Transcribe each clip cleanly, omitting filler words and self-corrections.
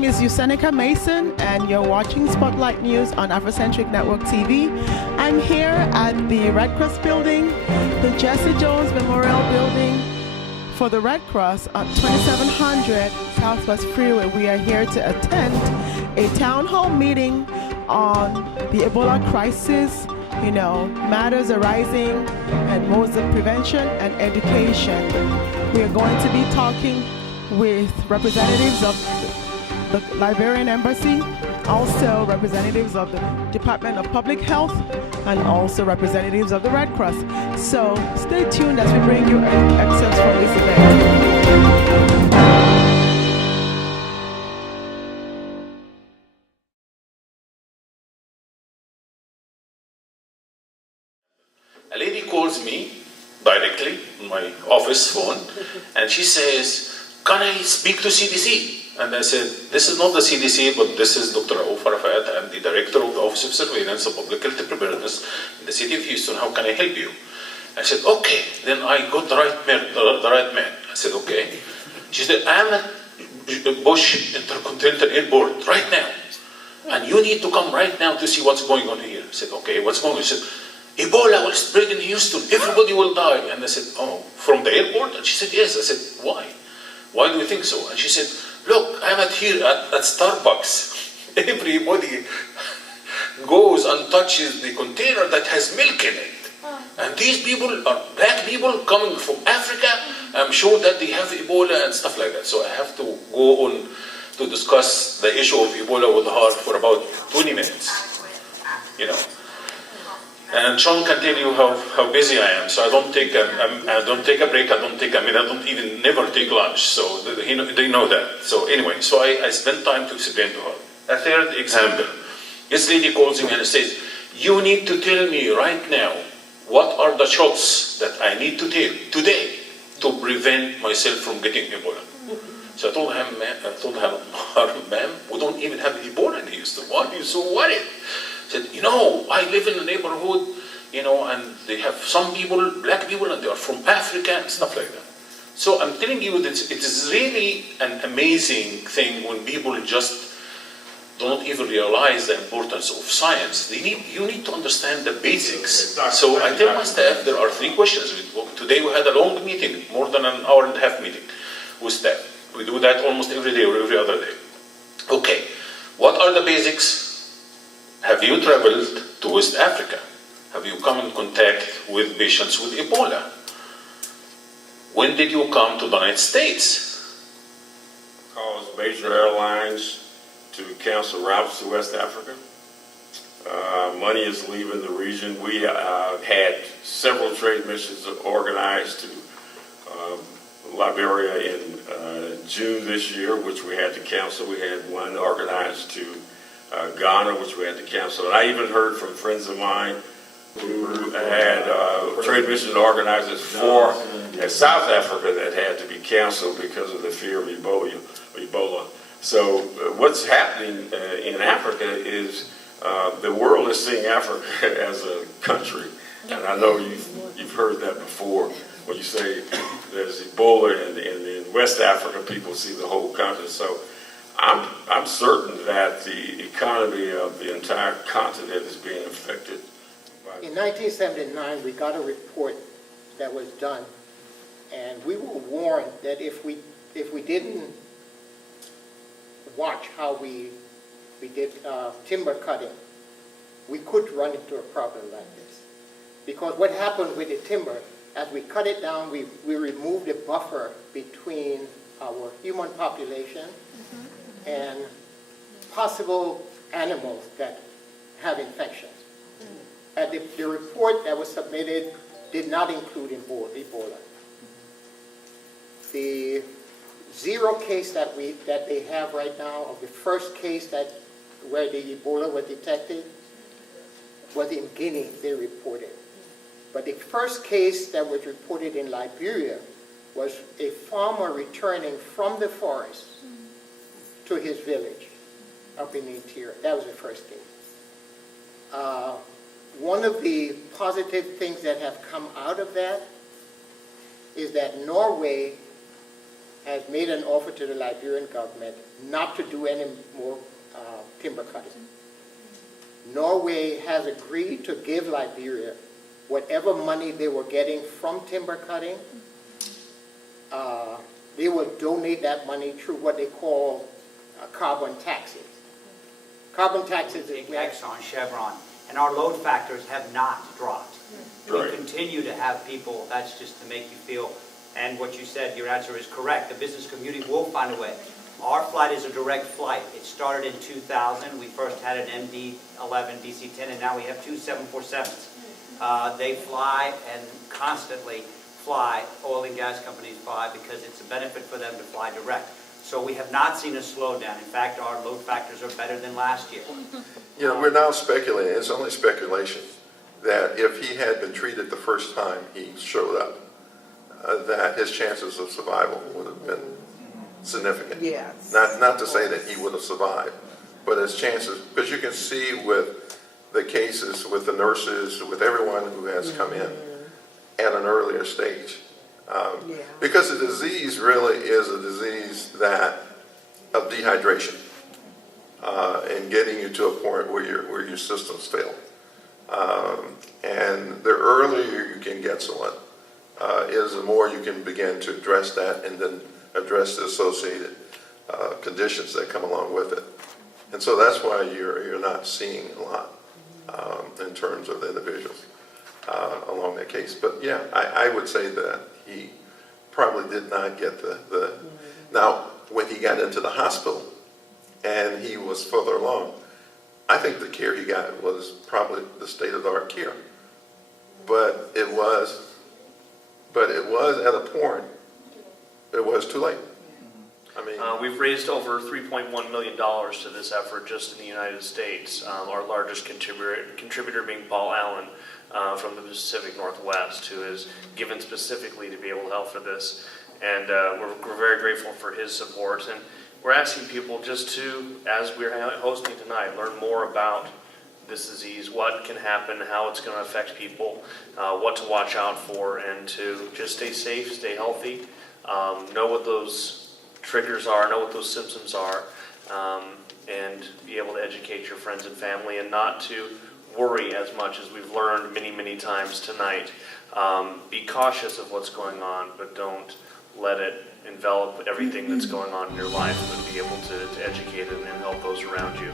name is Yusenica Mason, and you're watching Spotlight News on Afrocentric Network TV. I'm here at the Red Cross building, the Jesse Jones Memorial Building for the Red Cross at 2700 Southwest Freeway. We are here to attend a town hall meeting on the Ebola crisis, matters arising and modes of prevention and education. We are going to be talking with representatives of the Liberian Embassy, also representatives of the Department of Public Health, and also representatives of the Red Cross. So stay tuned as we bring you excerpts from this event. A lady calls me directly on my office phone, and she says, "Can I speak to CDC?" And I said, "This is not the CDC, but this is Dr. Raouf Arafat. I'm the director of the Office of Surveillance and Public Health Preparedness in the city of Houston. How can I help you?" I said, "Okay." Then I got the right man. I said, "Okay." She said, "I'm at Bush Intercontinental Airport right now, and you need to come right now to see what's going on here." I said, "Okay, what's going on?" She said, "Ebola will spread in Houston. Everybody will die." And I said, "Oh, from the airport?" And she said, "Yes." I said, "Why? Why do you think so?" And she said, "Look, I'm here at Starbucks. Everybody goes and touches the container that has milk in it. And these people are black people coming from Africa. I'm sure that they have Ebola and stuff like that." So I have to go on to discuss the issue of Ebola with her for about 20 minutes, And Sean can tell you how busy I am. So I don't take a break. I don't even never take lunch. So they know that. So anyway, so I spend time to explain to her. A third example. This lady calls me and says, "You need to tell me right now what are the shots that I need to take today to prevent myself from getting Ebola." So I told her, "Ma'am, we don't even have Ebola in Houston. Why are you so worried?" Said, "I live in a neighborhood, and they have some people, black people, and they are from Africa and stuff like that." So I'm telling you that it is really an amazing thing when people just don't even realize the importance of science. You need to understand the basics. So I tell my staff there are 3 questions. Today we had a long meeting, more than an hour and a half meeting with staff. We do that almost every day or every other day. Okay, what are the basics? Have you traveled to West Africa? Have you come in contact with patients with Ebola? When did you come to the United States? Cause major airlines to cancel routes to West Africa. Money is leaving the region. We had several trade missions organized to Liberia in June this year, which we had to cancel. We had one organized to Ghana, which we had to cancel. And I even heard from friends of mine who had trade mission organizers for South Africa that had to be canceled because of the fear of Ebola. So what's happening in Africa is the world is seeing Africa as a country. And I know you've heard that before when you say there's Ebola in West Africa, people see the whole country. So I'm certain that the economy of the entire continent is being affected. In 1979, we got a report that was done, and we were warned that if we didn't watch how we did timber cutting, we could run into a problem like this. Because what happened with the timber, as we cut it down, we removed a buffer between our human population and possible animals that have infections. And the report that was submitted did not include Ebola. The 0 case that they have right now, of the first case where the Ebola was detected, was in Guinea, they reported. But the first case that was reported in Liberia was a farmer returning from the forest to his village up in the interior. That was the first case. One of the positive things that have come out of that is that Norway has made an offer to the Liberian government not to do any more timber cutting. Norway has agreed to give Liberia whatever money they were getting from timber cutting. They will donate that money through what they call carbon taxes. Carbon taxes is where Exxon, Chevron, and our load factors have not dropped. Right. We continue to have people, that's just to make you feel, and what you said, your answer is correct. The business community will find a way. Our flight is a direct flight. It started in 2000. We first had an MD-11, DC-10, and now we have two 747s. They fly and constantly fly, oil and gas companies fly, because it's a benefit for them to fly direct. So we have not seen a slowdown. In fact, our load factors are better than last year. You know, we're now speculating, it's only speculation, that if he had been treated the first time he showed up, that his chances of survival would have been significant. Yes. Not to say that he would have survived, but his chances, because you can see with the cases, with the nurses, with everyone who has come in at an earlier stage. Because the disease really is a disease of dehydration and getting you to a point where your systems fail. And the earlier you can get someone, is the more you can begin to address that and then address the associated conditions that come along with it. And so that's why you're not seeing a lot in terms of the individuals along that case. But yeah, I would say that he probably did not get the now, when he got into the hospital and he was further along, I think the care he got was probably the state-of-the-art care. But it was at a point, it was too late. I mean, we've raised over $3.1 million to this effort just in the United States. Our largest contributor being Paul Allen from the Pacific Northwest, who is given specifically to be able to help for this. And we're very grateful for his support. And we're asking people just to, as we're hosting tonight, learn more about this disease, what can happen, how it's going to affect people, what to watch out for, and to just stay safe, stay healthy, know what those triggers are, know what those symptoms are, and be able to educate your friends and family, and not to worry as much as we've learned many, many times tonight. Be cautious of what's going on, but don't let it envelop everything that's going on in your life, but be able to educate and help those around you.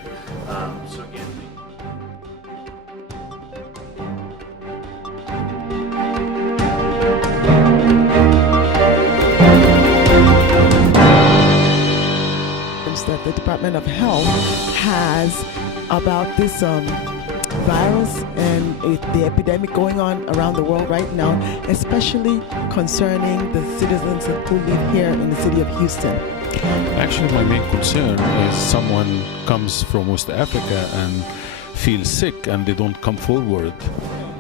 So again, that the Department of Health has about this virus and the epidemic going on around the world right now, especially concerning the citizens who live here in the city of Houston? Actually, my main concern is someone comes from West Africa and feels sick and they don't come forward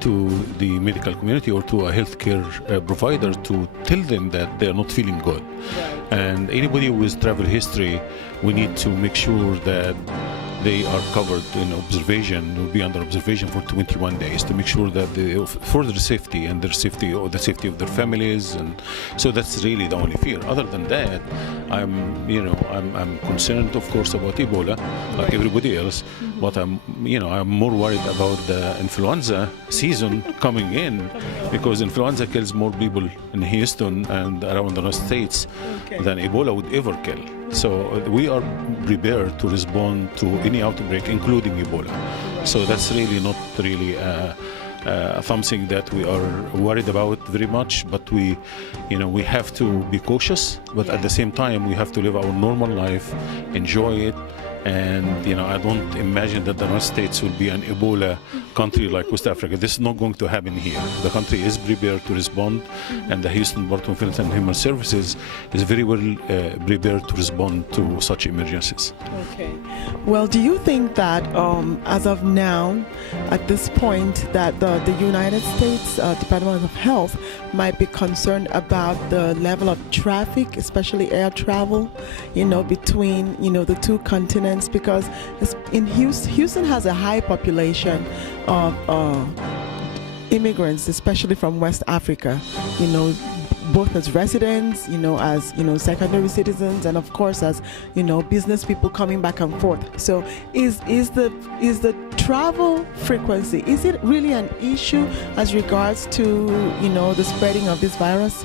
to the medical community or to a healthcare provider to tell them that they are not feeling good. And anybody with travel history, we need to make sure that they are covered in observation, will be under observation for 21 days to make sure that for their safety and their safety or the safety of their families. And so that's really the only fear. Other than that, I'm concerned, of course, about Ebola, like everybody else. But I'm more worried about the influenza season coming in, because influenza kills more people in Houston and around the United States than Ebola would ever kill. So we are prepared to respond to any outbreak, including Ebola. So that's really not really something that we are worried about very much. But we have to be cautious. But at the same time, we have to live our normal life, enjoy it. And I don't imagine that the United States will be an Ebola country like West Africa. This is not going to happen here. The country is prepared to respond, and the Houston Department of Health and Human Services is very well prepared to respond to such emergencies. Okay. Well, do you think that as of now, at this point, that the United States Department of Health might be concerned about the level of traffic, especially air travel, between, the two continents? Because in Houston has a high population of immigrants, especially from West Africa, both as residents, as secondary citizens, and of course as business people coming back and forth. So is the travel frequency, is it really an issue as regards to the spreading of this virus?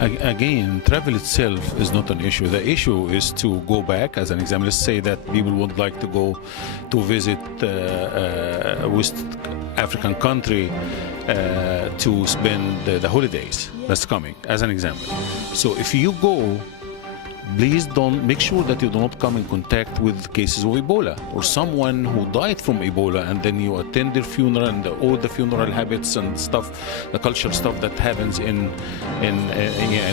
Again, travel itself is not an issue. The issue is to go back. As an example, let's say that people would like to go to visit a West African country to spend the holidays that's coming, as an example. So if you go, please don't make sure that you do not come in contact with cases of Ebola or someone who died from Ebola, and then you attend their funeral and all the funeral habits and stuff, the cultural stuff that happens in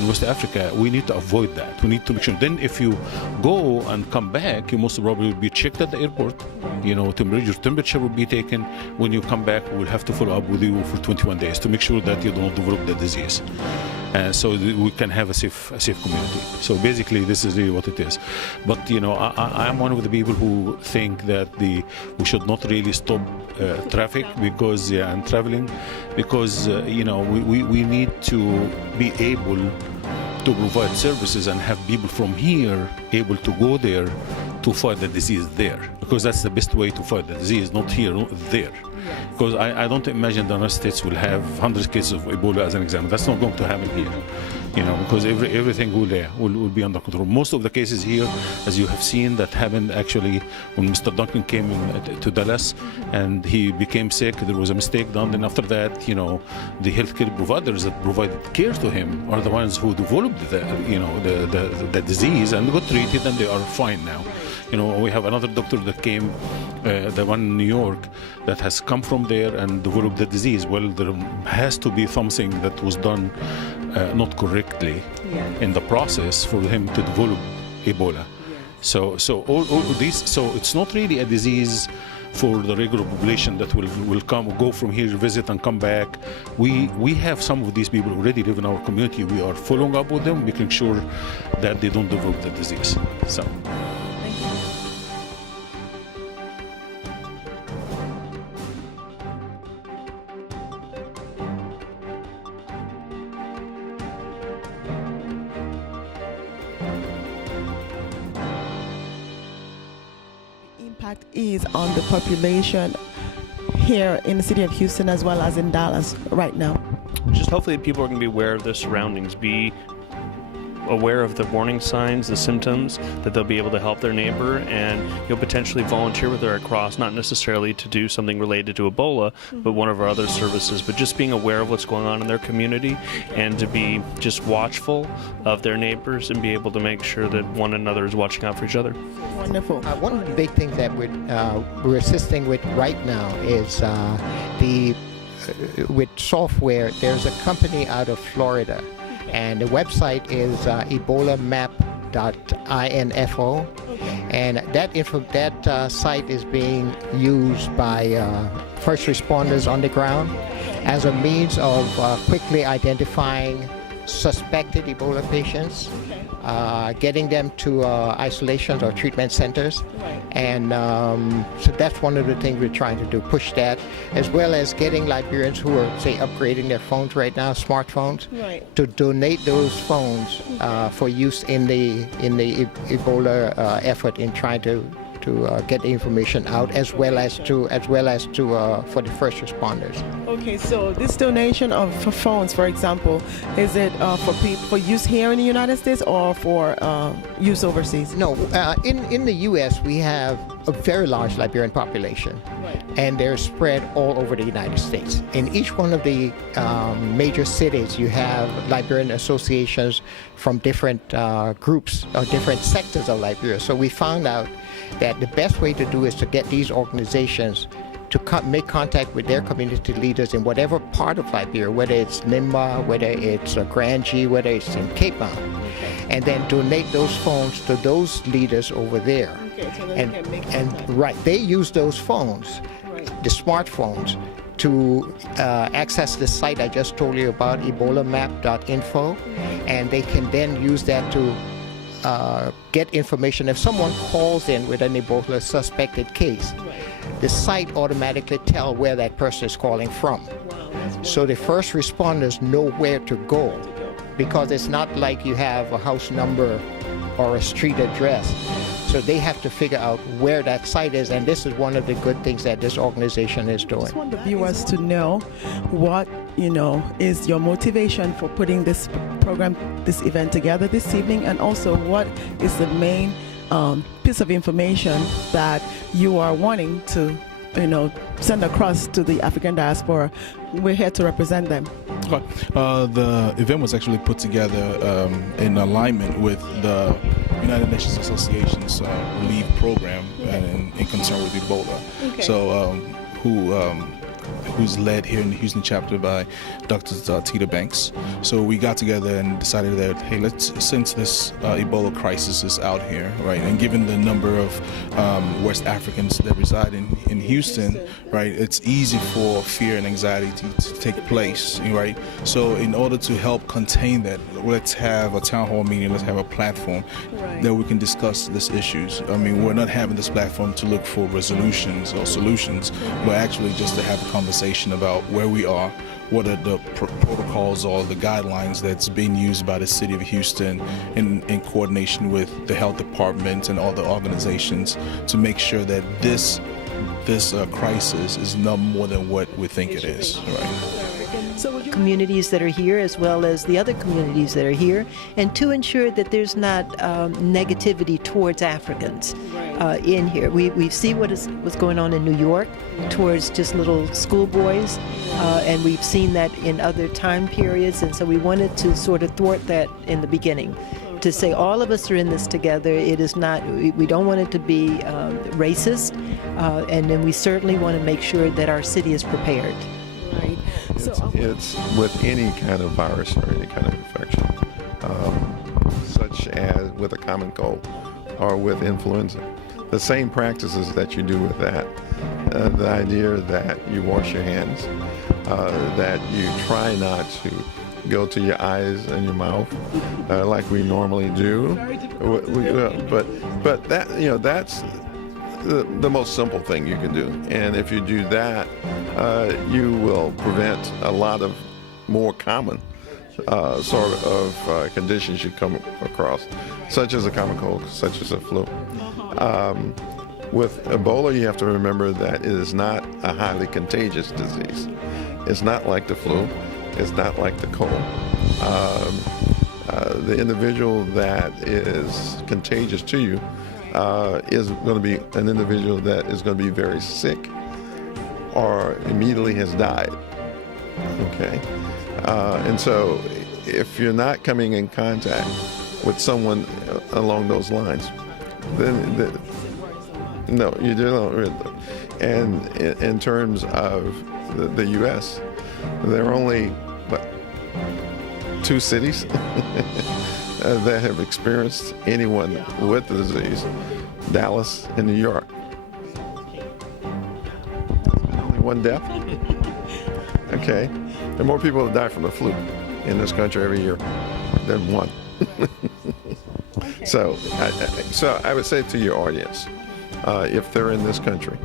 West Africa. We need to avoid that. We need to make sure. Then if you go and come back, you most probably will be checked at the airport. Your temperature will be taken. When you come back, we'll have to follow up with you for 21 days to make sure that you do not develop the disease. So we can have a safe community. So basically, this is really what it is. But I'm one of the people who think that we should not really stop traffic because and traveling, because we need to be able to provide services and have people from here able to go there to fight the disease there, because that's the best way to fight the disease, not here, not there. Because I don't imagine the United States will have hundreds of cases of Ebola, as an example. That's not going to happen here, because everything will be under control. Most of the cases here, as you have seen, that happened actually when Mr. Duncan came to Dallas and he became sick. There was a mistake done, and after that, the healthcare providers that provided care to him are the ones who developed the disease and got treated, and they are fine now. We have another doctor that came, the one in New York, that has come from there and developed the disease. Well, there has to be something that was done not correctly in the process for him to develop Ebola. So all these, so it's not really a disease for the regular population that will go from here, visit and come back. We have some of these people already live in our community. We are following up with them, making sure that they don't develop the disease. So. Is on the population here in the city of Houston as well as in Dallas right now? Just hopefully people are going to be aware of their surroundings, be aware of the warning signs, the symptoms, that they'll be able to help their neighbor, and you'll potentially volunteer with the Red Cross, not necessarily to do something related to Ebola, but one of our other services, but just being aware of what's going on in their community and to be just watchful of their neighbors and be able to make sure that one another is watching out for each other. Wonderful. One of the big things that we're assisting with right now is with software. There's a company out of Florida, and the website is ebolamap.info, and that site is being used by first responders on the ground as a means of quickly identifying suspected Ebola patients, getting them to isolations or treatment centers. And so that's one of the things we're trying to do, push that, as well as getting Liberians who are, say, upgrading their phones right now, smartphones, to donate those phones for use in the Ebola effort in trying to get the information out, as well as to for the first responders. Okay, so this donation for phones, for example, is it for use here in the United States or for use overseas? No, in the U.S. we have a very large Liberian population, and they're spread all over the United States. In each one of the major cities, you have Liberian associations from different groups or different sectors of Liberia. So we found out that the best way to do is to get these organizations to make contact with their community leaders in whatever part of Liberia, whether it's Nimba, whether it's Grand G, whether it's in Cape Town, and then donate those phones to those leaders over there. Okay, so then they can make contact. They use those phones, the smartphones, to access the site I just told you about, ebolamap.info, and they can then use that to get information. If someone calls in with an Ebola suspected case, the site automatically tells where that person is calling from. So the first responders know where to go because it's not like you have a house number or a street address. So they have to figure out where that site is, and this is one of the good things that this organization is I doing. just want the viewers to know what, is your motivation for putting this program, this event together this evening, and also what is the main piece of information that you are wanting to, send across to the African diaspora. We're here to represent them. The event was actually put together in alignment with the United Nations Association's relief program in concern with Ebola. Okay. So, who's led here in the Houston chapter by Dr. Tita Banks. So we got together and decided that, hey, since this Ebola crisis is out here, right, and given the number of West Africans that reside in Houston, right, it's easy for fear and anxiety to take place, right? So in order to help contain that, let's have a town hall meeting, let's have a platform that we can discuss these issues. I mean, we're not having this platform to look for resolutions or solutions, but actually just to have a conversation about where we are, what are the protocols or the guidelines that's being used by the city of Houston in coordination with the health department and all the organizations to make sure that this crisis is not more than what we think it is. Right? Communities that are here as well as the other communities that are here, and to ensure that there's not negativity towards Africans in here. We see what's going on in New York towards just little schoolboys, and we've seen that in other time periods, and so we wanted to sort of thwart that in the beginning, to say all of us are in this together. It is not, we don't want it to be racist, and then we certainly want to make sure that our city is prepared. Right. It's with any kind of virus or any kind of infection, such as with a common cold or with influenza. The same practices that you do with that, the idea that you wash your hands, that you try not to go to your eyes and your mouth like we normally do. But that, that's the most simple thing you can do. And if you do that, you will prevent a lot of more common sort of conditions you come across, such as a common cold, such as a flu. With Ebola, you have to remember that it is not a highly contagious disease. It's not like the flu. It's not like the cold. The individual that is contagious to you is going to be an individual that is going to be very sick or immediately has died. Okay? And so if you're not coming in contact with someone along those lines, then no, you don't really. And in terms of the U.S., there are only, 2 cities that have experienced anyone with the disease, Dallas and New York. Only 1 death? Okay. There are more people that die from the flu in this country every year than 1. So I would say to your audience, if they're in this country,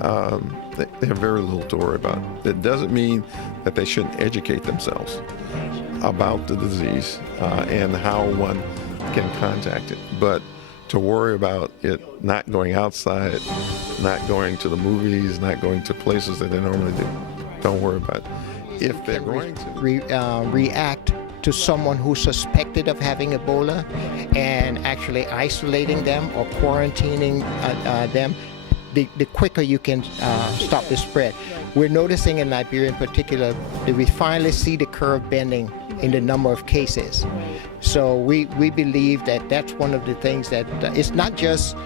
they have very little to worry about. It doesn't mean that they shouldn't educate themselves about the disease and how one can contact it. But to worry about it not going outside, not going to the movies, not going to places that they normally do, don't worry about it. If they're going to react to someone who's suspected of having Ebola and actually isolating them or quarantining them, the quicker you can stop the spread. We're noticing in Liberia in particular that we finally see the curve bending in the number of cases. So we believe that that's one of the things that it's not just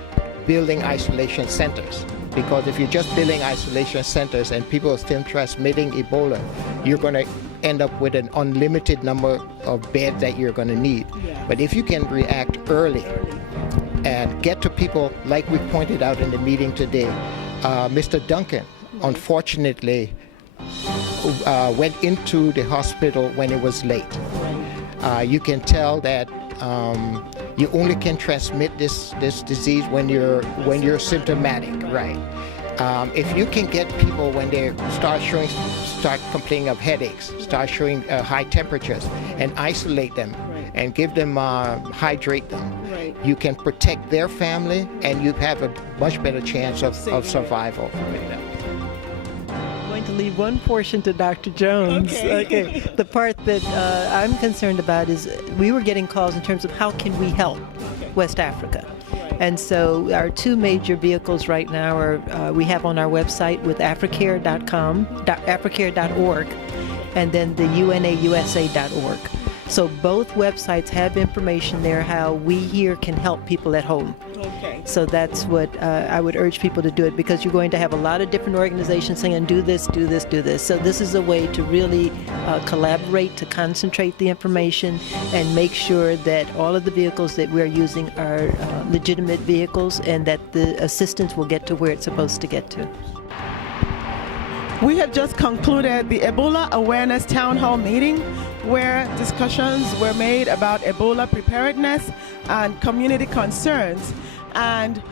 building isolation centers, because if you're just building isolation centers and people are still transmitting Ebola, you're going to end up with an unlimited number of beds that you're going to need. But if you can react early and get to people, like we pointed out in the meeting today, Mr. Duncan, unfortunately, went into the hospital when it was late. You can tell that you only can transmit this disease when you're symptomatic, right? If you can get people when they start complaining of headaches, start showing high temperatures, and isolate them, and give them hydrate them, you can protect their family, and you have a much better chance of survival. I'm going to leave one portion to Dr. Jones. Okay. The part that I'm concerned about is we were getting calls in terms of how can we help West Africa. And so our two major vehicles right now are we have on our website with africare.com, africare.org, and then the unausa.org. So both websites have information there how we here can help people at home. Okay. So that's what I would urge people to do it, because you're going to have a lot of different organizations saying do this, do this, do this. So this is a way to really collaborate, to concentrate the information and make sure that all of the vehicles that we're using are legitimate vehicles and that the assistance will get to where it's supposed to get to. We have just concluded the Ebola Awareness Town Hall meeting, where discussions were made about Ebola preparedness and community concerns. And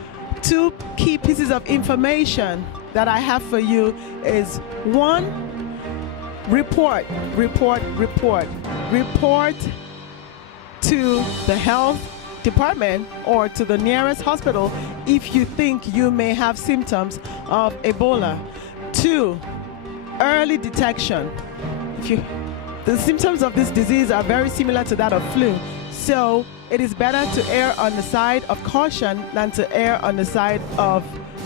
two key pieces of information that I have for you is one, report to the health department or to the nearest hospital if you think you may have symptoms of Ebola. Two, early detection. The symptoms of this disease are very similar to that of flu, so it is better to err on the side of caution than to err on the side of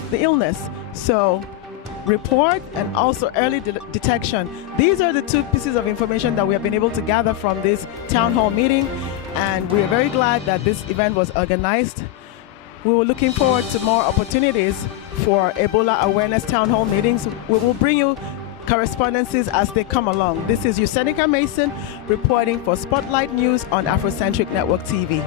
the illness. So report and also early detection. These are the two pieces of information that we have been able to gather from this town hall meeting, and we are very glad that this event was organized. We were looking forward to more opportunities for Ebola awareness town hall meetings. We will bring you correspondences as they come along. This is Yusenica Mason reporting for Spotlight News on Afrocentric Network TV.